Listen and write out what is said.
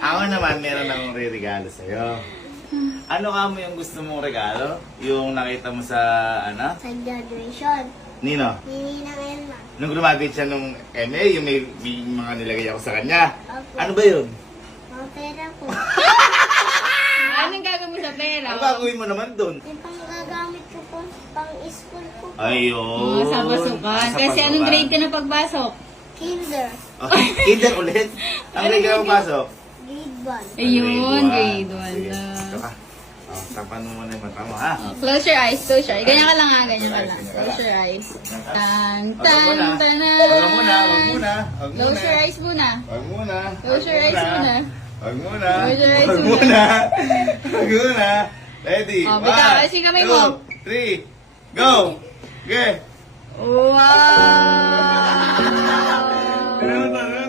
Ako naman, meron akong regalo sa'yo. Ano ka mo yung gusto mong regalo? Yung nakita mo sa, ano? Sa graduation. Nino? Hindi na Elma. Nung graduate siya nung MA, yung may mga nilagay ako sa kanya. Opo. Ano ba yun? Mga pera ko. Anong gagawin mo sa pera? Ano gagawin mo naman doon? Yung pang gagamit ko po, pang school ko po. Ayun. Oo, sa pasukan. Sa Kasi anong pasukan. grade ka na pagpasok? Kinder. Oh, kinder ulit? Ang grade ka pasok? Grade 1. Ayun, grade 1 Sige, na. ito ka. Oh, tapan mo muna yung mata mo, ha? Oh, close your eyes, close your eyes. Ganyan ka lang ha, ganyan ka lang. Close your eyes. Tan, tan, tanan. Wag muna, wag muna. Wag muna. Close your eyes muna. Wag muna. Close your eyes muna. Wag muna. Close your eyes Wag muna. muna. Wag muna. Ready? Oh, bitaw, kasi kamay mo. 2, 3, go! Okay. Wow! Ano